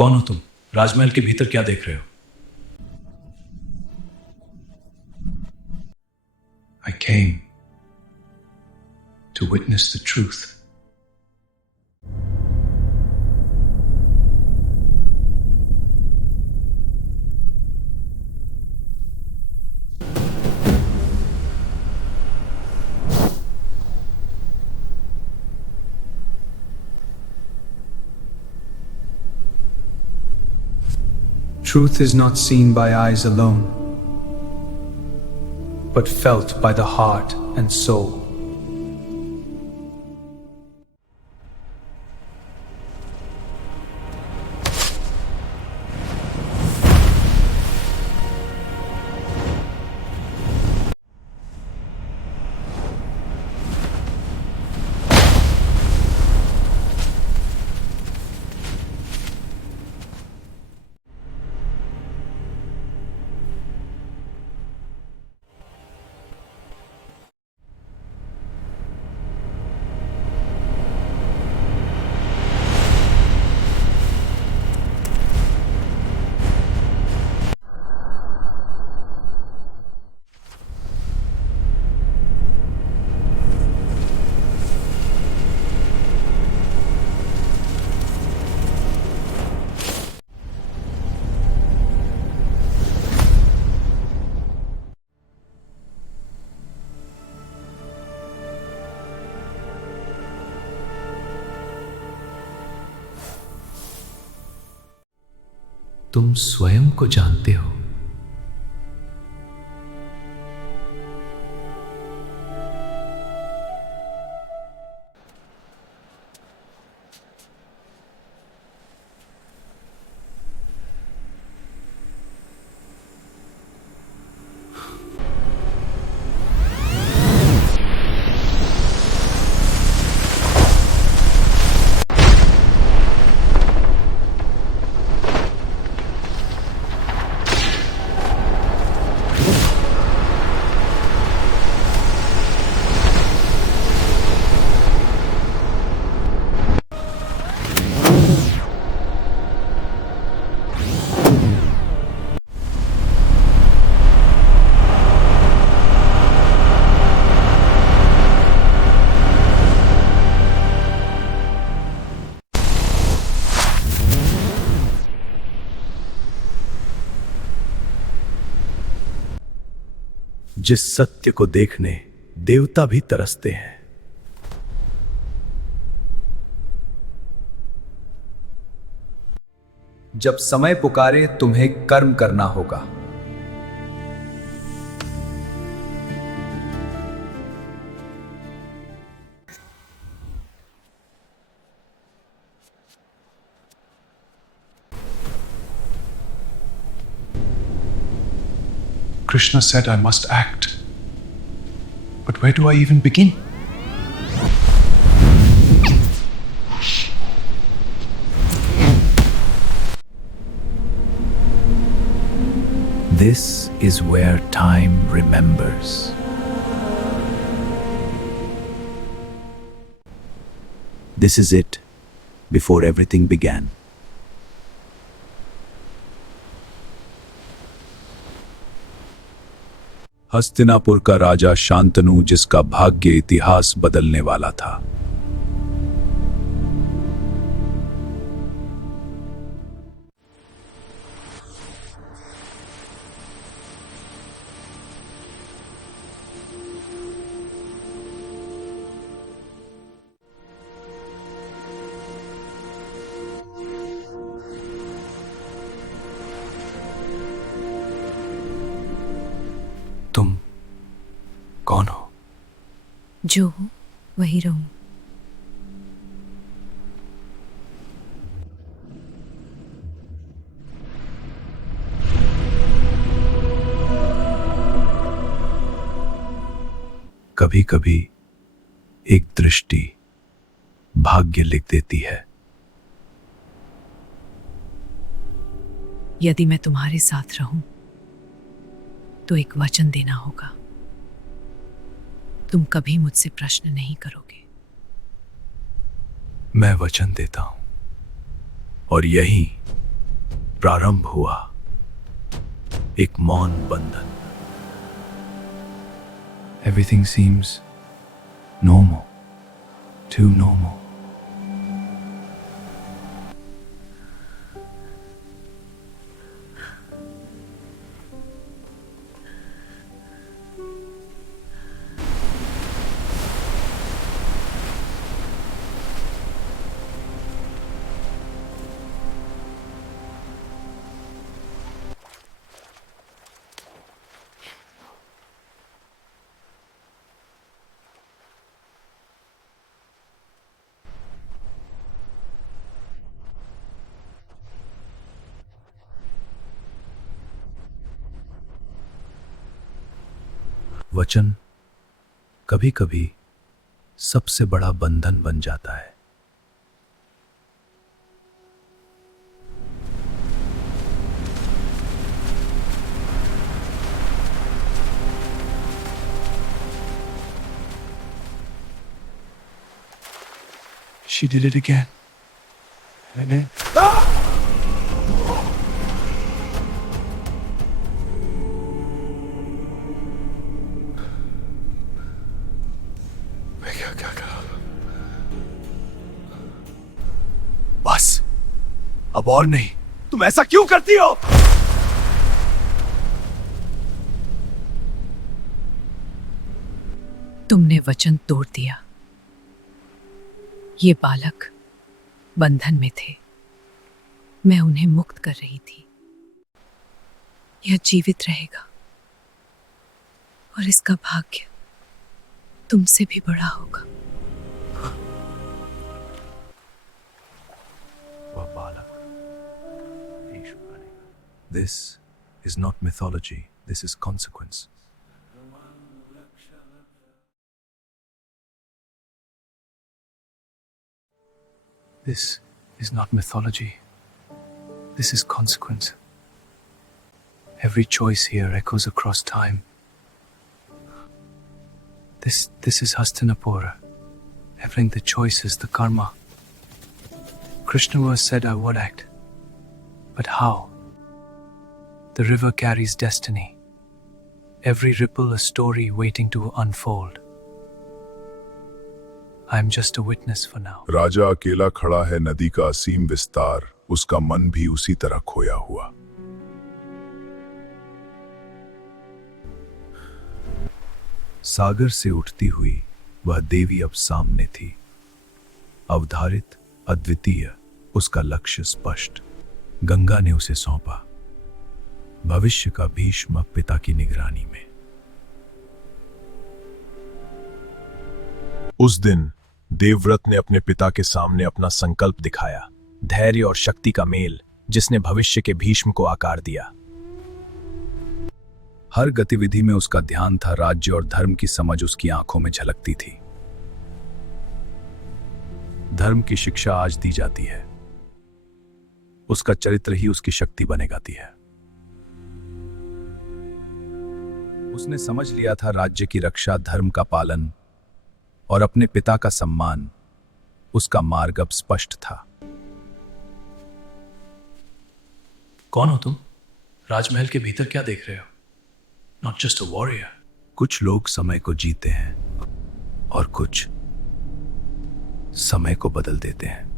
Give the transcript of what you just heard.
कौन हो तुम? राजमहल के भीतर क्या देख रहे हो? I came to witness the truth. Truth is not seen by eyes alone, but felt by the heart and soul. तुम स्वयं को जानते हो। जिस सत्य को देखने देवता भी तरसते हैं, जब समय पुकारे तुम्हें कर्म करना होगा। Krishna said I must act. But where do I even begin? this is where time remembers. This is it, before everything began. Hastinapur का राजा शांतनु, जिसका भाग्य इतिहास बदलने वाला था। तुम कौन हो? जो हूं वही रहूं। कभी कभी एक दृष्टि भाग्य लिख देती है। यदि मैं तुम्हारे साथ रहूं तो एक वचन देना होगा। तुम कभी मुझसे प्रश्न नहीं करोगे। मैं वचन देता हूं और यही प्रारंभ हुआ एक मौन बंधन। Everything seems normal, too normal. वचन कभी कभी सबसे बड़ा बंधन बन जाता है। She did it again. मैं क्या क्या कहा? बस अब और नहीं। तुम ऐसा क्यों करती हो? तुमने वचन तोड़ दिया। ये बालक बंधन में थे, मैं उन्हें मुक्त कर रही थी। यह जीवित रहेगा और इसका भाग्य तुमसे भी बड़ा होगा। वह बालक यीशु बनेगा। This is not mythology, this is consequence. This is not mythology. This is consequence. Every choice here echoes across time. This is Hastinapura. Everything the choice is the karma. Krishna was said I would act. But how? The river carries destiny. Every ripple a story waiting to unfold. I am just a witness for now. राजा अकेला खड़ा है, नदी का असीम विस्तार, उसका मन भी उसी तरह खोया हुआ। सागर से उठती हुई वह देवी अब सामने थी, अवधारित, अद्वितीय, उसका लक्ष्य स्पष्ट। गंगा ने उसे सौंपा, भविष्य का भीष्म पिता की निगरानी में। उस दिन देवव्रत ने अपने पिता के सामने अपना संकल्प दिखाया, धैर्य और शक्ति का मेल जिसने भविष्य के भीष्म को आकार दिया। हर गतिविधि में उसका ध्यान था, राज्य और धर्म की समझ उसकी आंखों में झलकती थी। धर्म की शिक्षा आज दी जाती है, उसका चरित्र ही उसकी शक्ति बनेगाती है। उसने समझ लिया था, राज्य की रक्षा, धर्म का पालन और अपने पिता का सम्मान, उसका मार्ग अब स्पष्ट था। कौन हो तुम? राजमहल के भीतर क्या देख रहे हो? Not just a warrior. कुछ लोग समय को जीते हैं और कुछ समय को बदल देते हैं।